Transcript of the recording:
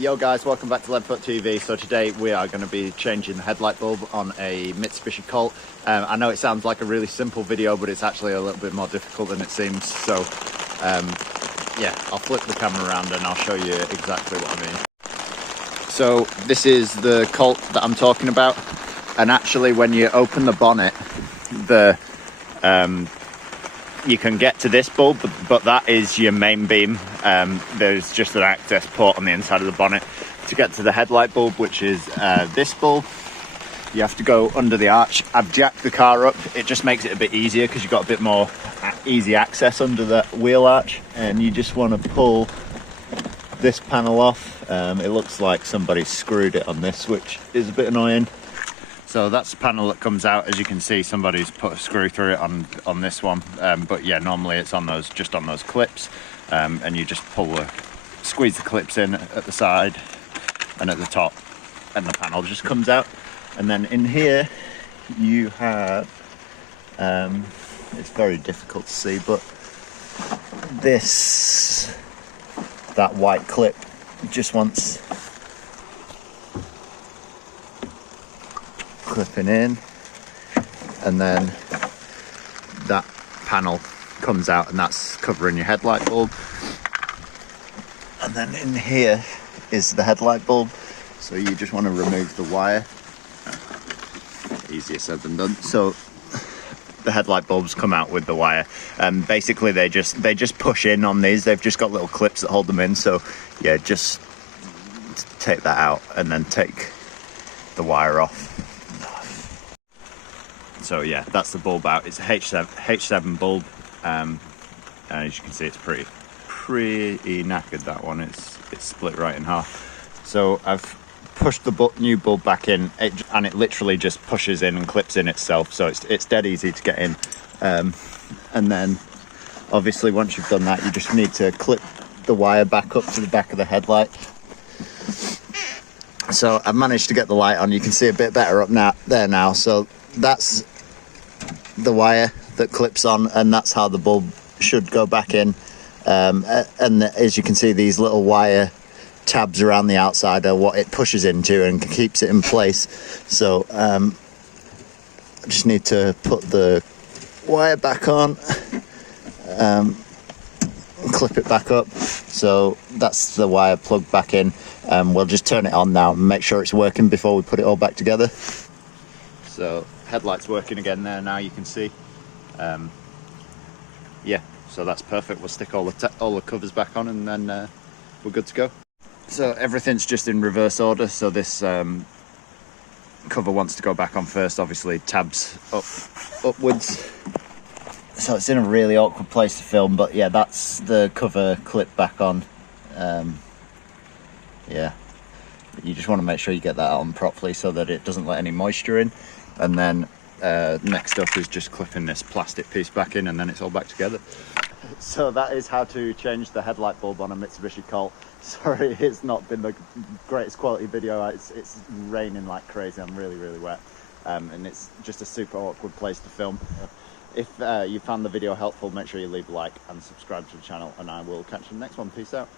Yo guys, welcome back to Leadfoot TV. So today we are going to be changing the headlight bulb on a Mitsubishi Colt. I know it sounds like a really simple video, but it's actually a little bit more difficult than it seems. So yeah, I'll flip the camera around and I'll show you exactly what I mean. So this is the Colt that I'm talking about, and actually when you open the bonnet, you can get to this bulb, but that is your main beam. There's just an access port on the inside of the bonnet. To get to the headlight bulb, which is this bulb, you have to go under the arch. I've jacked the car up. It just makes it a bit easier because you've got a bit more easy access under the wheel arch, and you just want to pull this panel off. It looks like somebody screwed it on this, which is a bit annoying. So that's the panel that comes out. As you can see, somebody's put a screw through it on this one. But yeah, normally it's on those, just on those clips. And you just squeeze the clips in at the side and at the top, and the panel just comes out. And then in here you have, it's very difficult to see, but that white clip just wants clipping in, and then that panel comes out, and that's covering your headlight bulb. And then in here is the headlight bulb, so you just want to remove the wire. Easier said than done. So the headlight bulbs come out with the wire. Basically they just push in on these. They've just got little clips that hold them in, so yeah, just take that out and then take the wire off. So yeah, that's the bulb out. It's a H7 bulb. And as you can see, it's pretty knackered, that one. It's split right in half. So I've pushed the new bulb back in, and it literally just pushes in and clips in itself. So it's dead easy to get in. And then obviously once you've done that, you just need to clip the wire back up to the back of the headlight. So I've managed to get the light on. You can see a bit better up now. So that's the wire that clips on, and that's how the bulb should go back in. And as you can see, these little wire tabs around the outside are what it pushes into and keeps it in place. So I just need to put the wire back on, clip it back up. So that's the wire plugged back in. We'll just turn it on now and make sure it's working before we put it all back together. So headlight's working again there now, you can see. Yeah, so that's perfect. We'll stick all the covers back on, and then we're good to go. So everything's just in reverse order. So this cover wants to go back on first, obviously tabs upwards. So it's in a really awkward place to film, but yeah, that's the cover clip back on. Yeah, you just want to make sure you get that on properly so that it doesn't let any moisture in. And then next up is just clipping this plastic piece back in, and then it's all back together. So that is how to change the headlight bulb on a Mitsubishi Colt. Sorry, it's not been the greatest quality video. It's raining like crazy. I'm really wet, and it's just a super awkward place to film. If you found the video helpful, make sure you leave a like and subscribe to the channel, and I will catch you in the next one. Peace out.